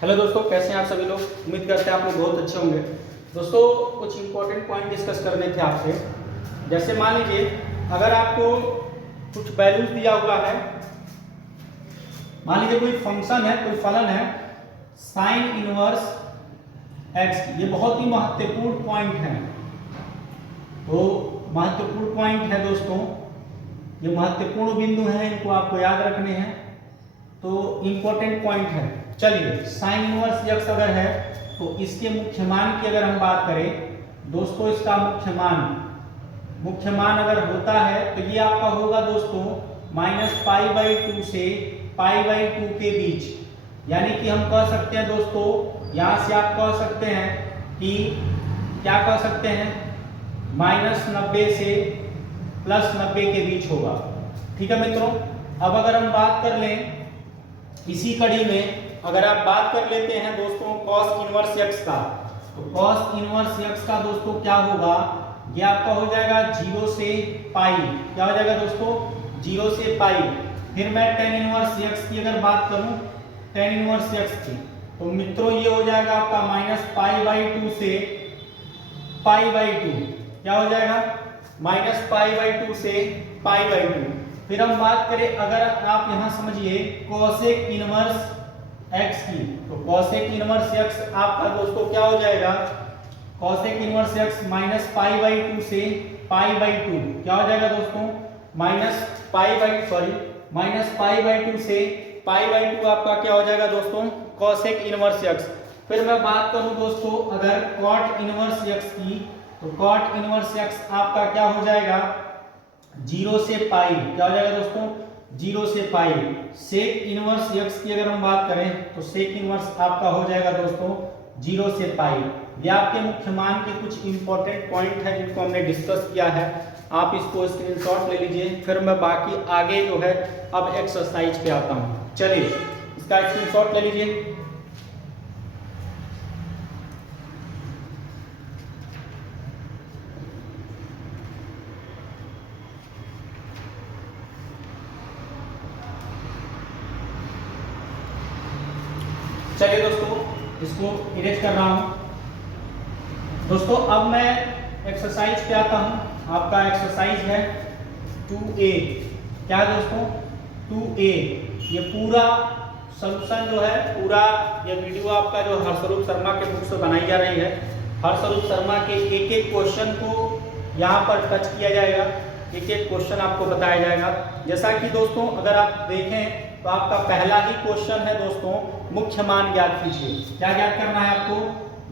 Hello दोस्तों, कैसे हैं आप सभी लोग। उम्मीद करते हैं आप लोग बहुत अच्छे होंगे। दोस्तों, कुछ इंपॉर्टेंट पॉइंट डिस्कस करने थे आपसे। जैसे मान लीजिए अगर आपको कुछ वैल्यूज दिया हुआ है, मान लीजिए कोई फंक्शन है, कोई फलन है साइन इनवर्स एक्स, ये बहुत ही महत्वपूर्ण पॉइंट है। तो महत्वपूर्ण पॉइंट है दोस्तों, ये महत्वपूर्ण बिंदु है, इनको आपको याद रखने हैं। तो इंपॉर्टेंट पॉइंट है। चलिए, साइन इनवर्स एक्स अगर है तो इसके मुख्य मान की अगर हम बात करें दोस्तों, इसका मुख्य मान अगर होता है तो ये आपका होगा दोस्तों -π/2 से π/2 के बीच। यानी कि हम कह सकते हैं दोस्तों, यहां से आप कह सकते हैं कि क्या कह सकते हैं, -90 से +90 के बीच होगा। ठीक है मित्रों। अब अगर हम बात कर लें इसी कड़ी में, अगर आप बात कर लेते हैं दोस्तों cos इनवर्स x का, तो cos इनवर्स x का दोस्तों क्या होगा, ये आपका हो जाएगा 0 से पाई। क्या हो जाएगा दोस्तों, 0 से पाई। फिर मैं tan इनवर्स x की अगर बात करूं, tan इनवर्स x की, तो मित्रों ये हो जाएगा आपका -π/2 से π/2। क्या हो जाएगा, -π/2 से π/2। फिर हम बात करें, अगर आप यहां समझिए कोसेक इनवर्स x की, तो कोसेक इनवर्स x आपका दोस्तों क्या हो जाएगा, कोसेक इनवर्स x -π/2 से π/2। क्या हो जाएगा दोस्तों, -π/2 से π/2 आपका क्या हो जाएगा दोस्तों, कोसेक इनवर्स x। फिर मैं बात करूं दोस्तों अगर कॉट इनवर्स x की, तो कॉट इनवर्स x आपका क्या हो जाएगा, 0 से पाई। क्या हो जाएगा दोस्तों, 0 से पाई। सेक इनवर्स x की अगर हम बात करें तो सेक इनवर्स आपका हो जाएगा दोस्तों 0 से पाई। ये आपके मुख्य मान के कुछ इंपॉर्टेंट पॉइंट है जिनको हमने डिस्कस किया है। आप इसको स्क्रीनशॉट ले लीजिए। फिर मैं बाकी आगे जो है अब एक्सरसाइज पे आता हूँ। चलिए, इसका स्क्रीनशॉट ले लीजिए। चलिए दोस्तों, इसको इरेज कर रहा हूं। दोस्तों अब मैं एक्सरसाइज पे आता हूं। आपका एक्सरसाइज है 2A। क्या है दोस्तों, 2A। ये पूरा सॉल्यूशन जो है, पूरा ये वीडियो आपका जो हर्षरूप शर्मा के बुक से बनाई जा रही है। हर्षरूप शर्मा के एक एक क्वेश्चन को यहाँ पर टच किया जाएगा, एक एक क्वेश्चन आपको बताया जाएगा। जैसा कि दोस्तों अगर आप देखें तो आपका पहला ही क्वेश्चन है दोस्तों, मुख्य मान ज्ञात कीजिए। क्या ज्ञात करना है आपको,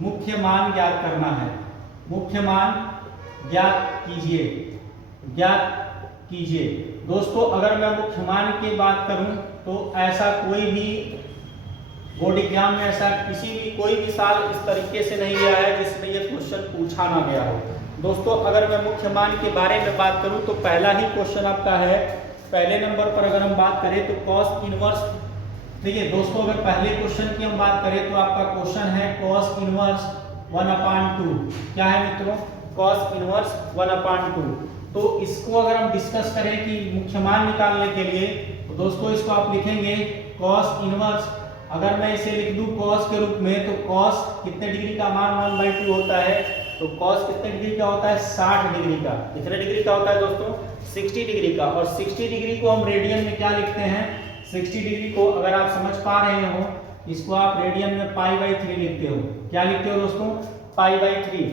मुख्य मान ज्ञात करना है। मुख्य मान ज्ञात कीजिए, ज्ञात कीजिए। दोस्तों अगर मैं मुख्य मान की बात करूं तो ऐसा कोई भी बोर्ड एग्जाम में ऐसा किसी भी कोई भी साल इस तरीके से नहीं गया है जिसमें ये क्वेश्चन पूछा ना गया हो। दोस्तों अगर मैं मुख्य मान के बारे में बात करूं तो पहला ही क्वेश्चन आपका है, पहले नंबर पर अगर हम बात करें तो cos इनवर्स। देखिए दोस्तों, अगर पहले क्वेश्चन की हम बात करें तो आपका क्वेश्चन है cos इनवर्स 1/2। क्या है मित्रों, cos इनवर्स 1/2। तो इसको अगर हम डिस्कस करें कि मुख्य मान निकालने के लिए, तो दोस्तों इसको आप लिखेंगे cos इनवर्स। अगर मैं इसे लिख दूं cos के रूप में, तो cos कितने डिग्री का मान 1/2 होता है, तो cos कितने डिग्री का होता है, 60 डिग्री का। कितने डिग्री का होता है दोस्तों, 60 डिग्री का। और 60 डिग्री को हम रेडियन में क्या लिखते हैं, 60 डिग्री को अगर आप समझ पा रहे हो, इसको आप रेडियन में π/3 लिखते हो। क्या लिखते हो दोस्तों, π/3।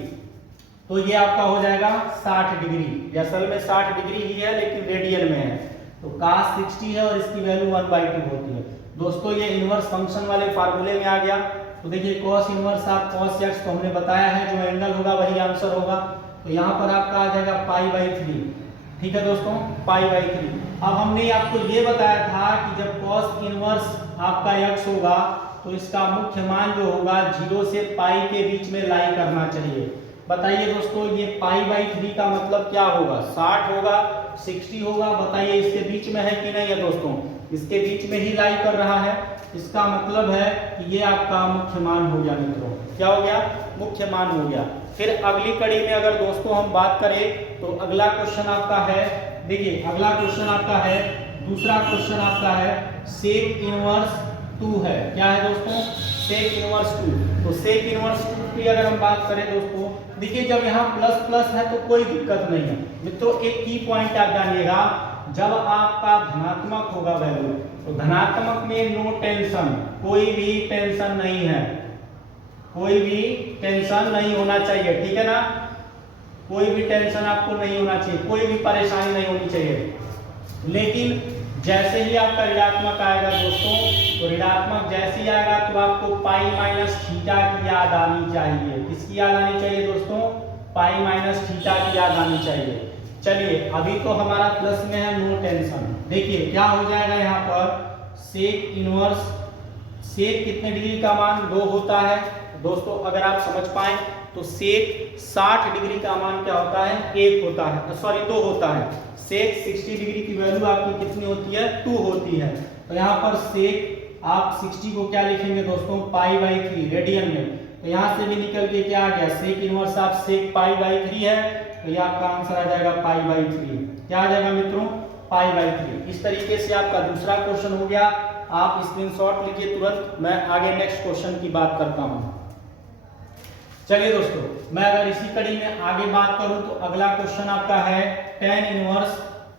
तो ये आपका हो जाएगा 60 डिग्री। असल में 60 डिग्री ही है लेकिन रेडियन में है, तो cos 60 है और इसकी वैल्यू 1/2 होती है। दोस्तों ये इनवर्स फंक्शन वाले फार्मूले में आ गया। तो देखिए cos इनवर्स आप cos x को हमने बताया है, जो एंगल होगा वही आंसर होगा। तो यहाँ पर आपका आ जाएगा π/3। ठीक है दोस्तों, π/3। अब हमने आपको ये बताया था कि जब cos इनवर्स आपका x होगा तो इसका मुख्य मान जो होगा 0 से पाई के बीच में लाई करना चाहिए। बताइए दोस्तों, ये π/3 का मतलब क्या होगा, 60 होगा, 60 होगा। बताइए इसके बीच में है कि नहीं है दोस्तों, इसके बीच में ही लाई कर रहा है। इसका मतलब है कि ये आपका मुख्य मान हो गया मित्रों। क्या हो गया, मुख्य मान हो गया। फिर अगली कड़ी में अगर दोस्तों हम बात करें तो अगला क्वेश्चन आपका है, देखिए अगला क्वेश्चन आपका है, दूसरा क्वेश्चन आपका है सेक इनवर्स 2 है। क्या है दोस्तों, सेक इनवर्स 2। तो सेक इनवर्स 2 की अगर हम बात करें दोस्तों, देखिए जब यहाँ प्लस प्लस है तो कोई दिक्कत नहीं है मित्रों। एक की पॉइंट आप जानिएगा, जब आपका धनात्मक होगा वैल्यू, तो धनात्मक में नो टेंशन, कोई भी टेंशन नहीं है, कोई भी टेंशन नहीं होना चाहिए, ठीक है ना। कोई भी टेंशन आपको नहीं होना चाहिए, कोई भी परेशानी नहीं होनी चाहिए। लेकिन जैसे ही आपका ऋणात्मक आएगा दोस्तों, तो ऋणात्मक जैसे ही आएगा तो आपको पाई माइनस थीटा की याद आनी चाहिए। किसकी याद आनी चाहिए दोस्तों? पाई माइनस थीटा की याद आनी चाहिए। चलिए अभी तो हमारा प्लस में है, नो टेंशन। देखिए क्या हो जाएगा यहाँ पर, सेक इनवर्स, सेक कितने डिग्री का मान 2 होता है दोस्तों। अगर आप समझ पाए तो सेक 60 डिग्री का मान क्या होता है, 1 होता है, सॉरी 2 होता है। सेक 60 डिग्री की वैल्यू आपकी कितनी होती है, 2 होती है। तो यहाँ पर सेक आप 60 को क्या लिखेंगे दोस्तों, पाई बाई 3 रेडियन में। तो यहाँ से भी निकल के क्या आ गया, सेक इनवर्स आप सेक पाई बाई 3 है, तो ये आपका आंसर आ जाएगा पाई बाई 3। क्या आ जाएगा मित्रों, पाई बाई 3। इस तरीके से आपका दूसरा क्वेश्चन हो गया। आप स्क्रीनशॉट लीजिए तुरंत, मैं आगे नेक्स्ट क्वेश्चन की बात करता हूँ। चलिए दोस्तों, मैं अगर इसी कड़ी में आगे बात करूं तो अगला क्वेश्चन आपका है tan इनवर्स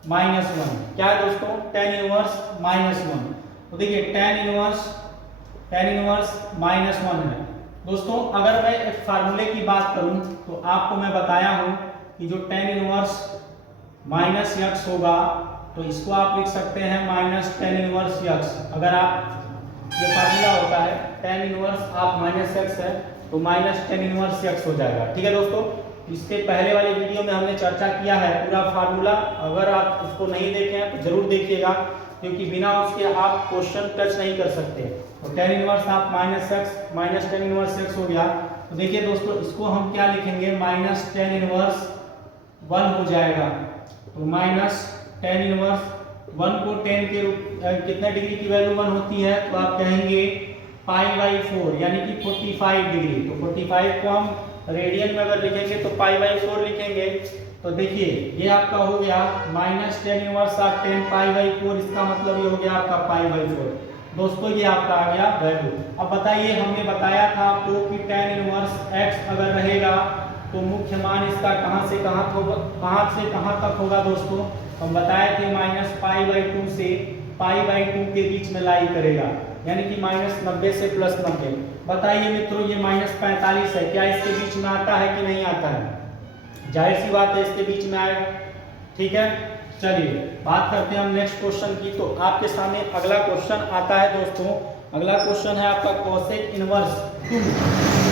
माइनस 1। क्या है दोस्तों, tan इनवर्स माइनस 1। तो देखिए tan इनवर्स माइनस 1 है दोस्तों। अगर मैं एक फार्मूले की बात करूं तो आपको मैं बताया हूं कि जो tan इनवर्स माइनस x होगा, तो इसको आप लिख सकते हैं माइनस tan इनवर्स x। अगर आप, ये फार्मूला होता है tan इनवर्स आप माइनस x है तो माइनस tan इनवर्स x हो जाएगा, ठीक है दोस्तों। इसके पहले वाले वीडियो में हमने चर्चा किया है पूरा फार्मूला, अगर आप उसको नहीं देखे हैं तो जरूर देखिएगा, क्योंकि बिना उसके आप क्वेश्चन टच नहीं कर सकते। तो tan इनवर्स आप माइनस tan इनवर्स x हो गया। तो देखिए दोस्तों, इसको हम क्या लिखेंगे, माइनस tan इनवर्स 1 हो जाएगा। तो माइनस tan इनवर्स 1 को 10 के रूप, कितने डिग्री की वैल्यू 1 होती है, तो आप कहेंगे पाई बाई 4 यानी कि 45 डिग्री। तो 45 को हम रेडियन में अगर लिखेंगे तो पाई बाई 4 लिखेंगे। तो देखिए ये आपका हो गया माइनस tan इनवर्स आप 10 पाई बाई 4, इसका मतलब ये हो गया आपका पाई बाई 4। दोस्तों ये आपका आ गया वैल्यू। अब बताइए, हमने बताया था आपको कि tan इनवर्स x अगर रहेगा तो मुख्य मान इसका कहां से कहां तक होगा दोस्तों। हम बताए थे माइनस पाई बाई 2 से पाई बाई 2 के बीच में लाई करेगा, यानी कि माइनस 90 से प्लस 90। बताइए मित्रों, ये माइनस 45 है, क्या इसके बीच में आता है कि नहीं आता है? जाहिर सी बात है इसके बीच में आएगा, ठीक है। चलिए बात करते हैं हम नेक्स्ट क्वेश्चन की। तो आपके सामने अगला क्वेश्चन आता है दोस्तों। अगला क्वेश्चन है आपका कोसेक इनवर्स 2।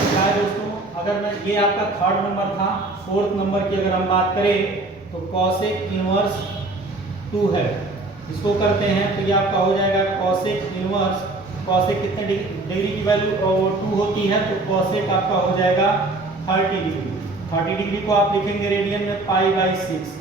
क्या है दोस्तों, अगर मैं, ये आपका 3rd नंबर था, 4th नंबर की अगर हम बात करें तो कोसेक इनवर्स 2 है। इसको करते हैं तो ये आपका हो जाएगा कोसेक इनवर्स, कोसेक कितने डिग्री की वैल्यू 2 होती है, तो कोसेक आपका हो जाएगा 30 डिग्री। 30 डिग्री को आप लिखेंगे रेडियन में पाई बाई 6।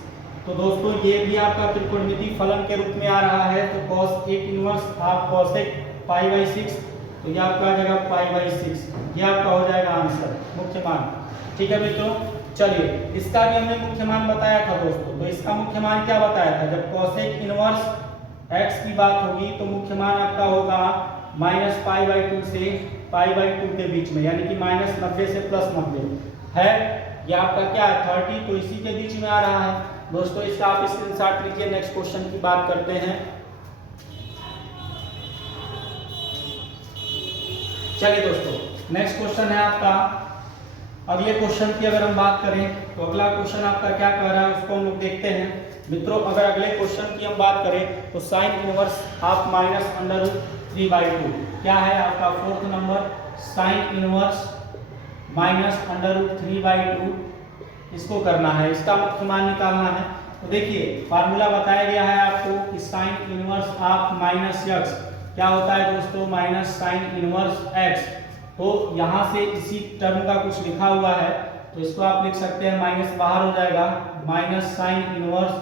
तो दोस्तों ये भी आपका त्रिकोणमितीय फलन के रूप में आ रहा है। तो cos एक इनवर्स आप कोसेक पाई बाई 6, तो ये आपका आ जाएगा पाई बाई 6। ये आपका हो जाएगा आंसर, मुख्य मान, ठीक है मित्रों। चलिए इसका भी हमने मुख्य मान बताया था दोस्तों। तो इसका मुख्य मान क्या बताया था, जब कोसेक इनवर्स x की बात होगी तो मुख्य मान आपका होगा माइनस पाई बाई 2 से पाई बाई 2 के बीच में, यानी कि माइनस 90 से प्लस 90 है। ये आपका क्या है 30, तो इसी के बीच में आ रहा है दोस्तों। इसका आप स्क्रीनशॉट लीजिए। नेक्स्ट क्वेश्चन की बात करते हैं। चलिए दोस्तों, नेक्स्ट क्वेश्चन है आपका, अगले क्वेश्चन की अगर हम बात करें तो अगला क्वेश्चन आपका क्या कह रहा है उसको हम लोग देखते हैं मित्रों। अगर अगले क्वेश्चन की हम बात करें तो sine inverse half minus under root 3/2। क्या है आपका 4th number, sine inverse minus under root 3/2, इसको करना है, इसका मुख्य मान निकालना है। तो देखिए फार्मूला बताया गया है आपको कि sine inverse of minus x क्या होता है दोस्तों, माइनस साइन इनवर्स x। तो यहाँ से इसी टर्म का कुछ लिखा हुआ है, तो इसको आप लिख सकते हैं, माइनस बाहर हो जाएगा, minus sine inverse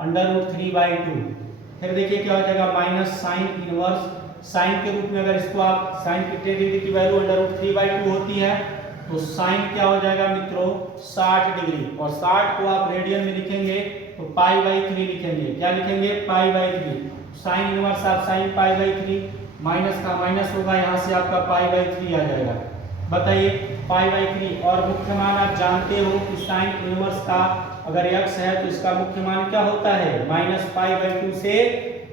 under root 3/2। फिर देखिए क्या हो जाएगा, माइनस साइन इनवर्स, साइन के रूप में अगर इसको आप, साइन कितने डिग्री की वैल्यू अंडर रूट 3/2 होती है, तो साइन क्या हो जाएगा मित्रों 60 डिग्री। और 60 को आप रेडियन में लिखेंगे तो पाई बाई 3 लिखेंगे। क्या लिखेंगे, पाई बाई 3। साइन इनवर्स आप साइन पाई बाई 3, माइनस का माइनस होगा, यहाँ से आपका π/3 आ जाएगा। बताइए π/3, और मुख्य मान आप जानते हो कि साइन इनवर्स का अगर x है तो इसका मुख्य मान क्या होता है, -π/2 से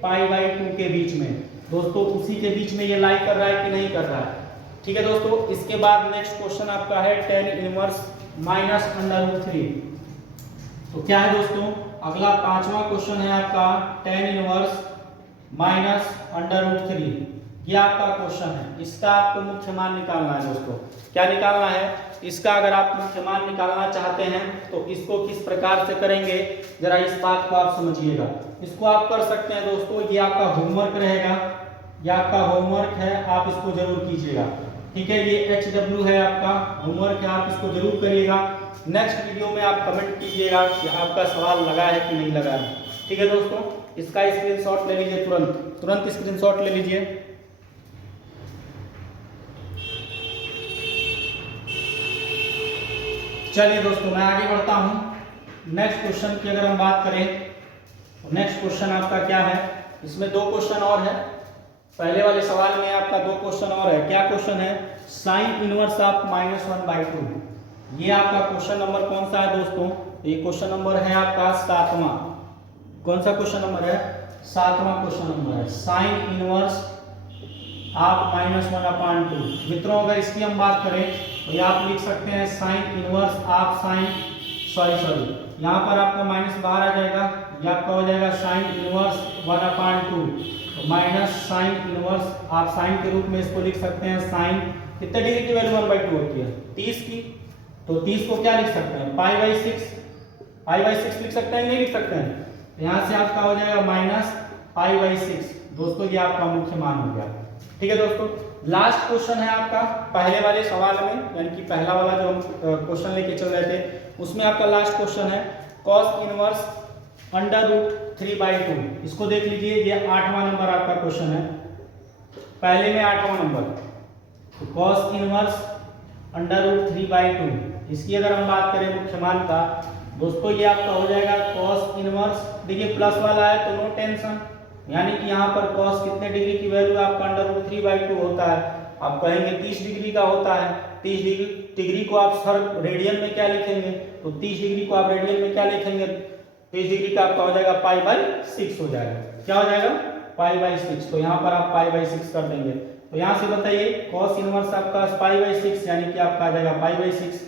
π/2 के बीच में। दोस्तों उसी के बीच में ये लाई कर रहा है कि नहीं कर रहा है। ठीक है दोस्तों, इसके बाद नेक्स्ट क्वेश्चन आपका है tan इनवर्स -√3। तो क्या है दोस्तों, अगला पांचवा क्वेश्चन है आपका tan इनवर्स -√3। ये आपका क्वेश्चन है, इसका आपको मुख्य मान निकालना है दोस्तों। क्या निकालना है इसका, अगर आप मुख्य मान निकालना चाहते हैं तो इसको किस प्रकार से करेंगे, जरा इस बात को आप समझिएगा। इसको आप कर सकते हैं दोस्तों, ये आपका होमवर्क रहेगा, ये आपका होमवर्क है, आप इसको जरूर कीजिएगा। ठीक है, ये HW है आपका होमवर्क है, आप इसको जरूर करिएगा। नेक्स्ट वीडियो में आप कमेंट कीजिएगा कि आपका सवाल लगा है कि नहीं लगा है। ठीक है दोस्तों, इसका स्क्रीनशॉट ले लीजिए, तुरंत स्क्रीनशॉट ले लीजिए। चलिए दोस्तों मैं आगे बढ़ता हूं। नेक्स्ट क्वेश्चन की अगर हम बात करें तो नेक्स्ट क्वेश्चन आपका क्या है, इसमें दो क्वेश्चन और है। पहले वाले सवाल में आपका दो क्वेश्चन और है। क्या क्वेश्चन है, साइन इनवर्स ऑफ -1/2। ये आपका क्वेश्चन नंबर कौन सा है दोस्तों, ये क्वेश्चन नंबर है आपका 7वां। कौन सा क्वेश्चन नंबर है, 7वां क्वेश्चन नंबर है, साइन इनवर्स ऑफ -1/2। मित्रों अगर इसकी हम बात करें तो ये आप लिख सकते हैं साइन इनवर्स ऑफ सॉरी यहाँ पर आपका माइनस बाहर आ जाएगा, ये आपका हो जाएगा साइन इनवर्स 1/2 तो माइनस साइन इनवर्स। आप साइन के रूप में इसको लिख सकते हैं, साइन कितने डिग्री की वैल्यू 1/2 होती है, 30 की। तो 30 को क्या लिख सकते हैं, π/6 लिख सकते हैं, नहीं लिख सकते हैं। यहाँ से आपका हो जाएगा -π/6। दोस्तों ये आपका मुख्य मान हो गया। ठीक है दोस्तों, लास्ट क्वेश्चन है आपका पहले वाले सवाल में, यानी कि पहला वाला जो हम क्वेश्चन लेके चल रहे थे उसमें आपका लास्ट क्वेश्चन है cos इनवर्स √3/2। इसको देख लीजिए, ये 8वां नंबर आपका क्वेश्चन है, पहले में 8वां नंबर। तो cos इनवर्स √3/2, इसकी अगर हम बात करें मुख्य मान का दोस्तों, ये आपका हो जाएगा cos इनवर्स। देखिए प्लस वाला है तो नो टेंशन, यानी कि यहाँ पर cos कितने डिग्री की वैल्यू आपका √3/2 होता है। आप कहेंगे 30 डिग्री का होता है, 30 डिग्री को आप सर रेडियन में क्या लिखेंगे, तो 30 डिग्री को आप रेडियन में क्या लिखेंगे, 30 डिग्री का आपका हो जाएगा π/6 हो जाएगा। क्या हो जाएगा, π/6। तो यहाँ पर आप π/6 कर देंगे। तो यहाँ से बताइए cos इनवर्स आपका π/6 यानी कि आपका आ जाएगा π/6,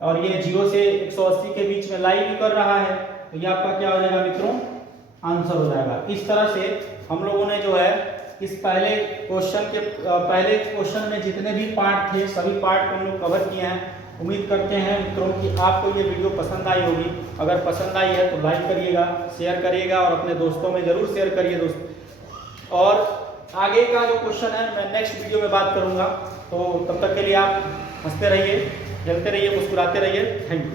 और ये 0 से 180 के बीच में लाई भी कर रहा है, तो ये आपका क्या हो जाएगा मित्रों, आंसर हो जाएगा। इस तरह से हम लोगों ने जो है इस पहले क्वेश्चन में जितने भी पार्ट थे सभी पार्ट को हम लोग कवर किए हैं। उम्मीद करते हैं मित्रों कि आपको ये वीडियो पसंद आई होगी। अगर पसंद आई है तो लाइक करिएगा, शेयर करिएगा और अपने दोस्तों में जरूर शेयर करिए दोस्त। और आगे का जो क्वेश्चन है मैं नेक्स्ट वीडियो में बात करूंगा। तो तब तक के लिए आप हंसते रहिए, जलते रहिए, मुस्कुराते रहिए। Thank you.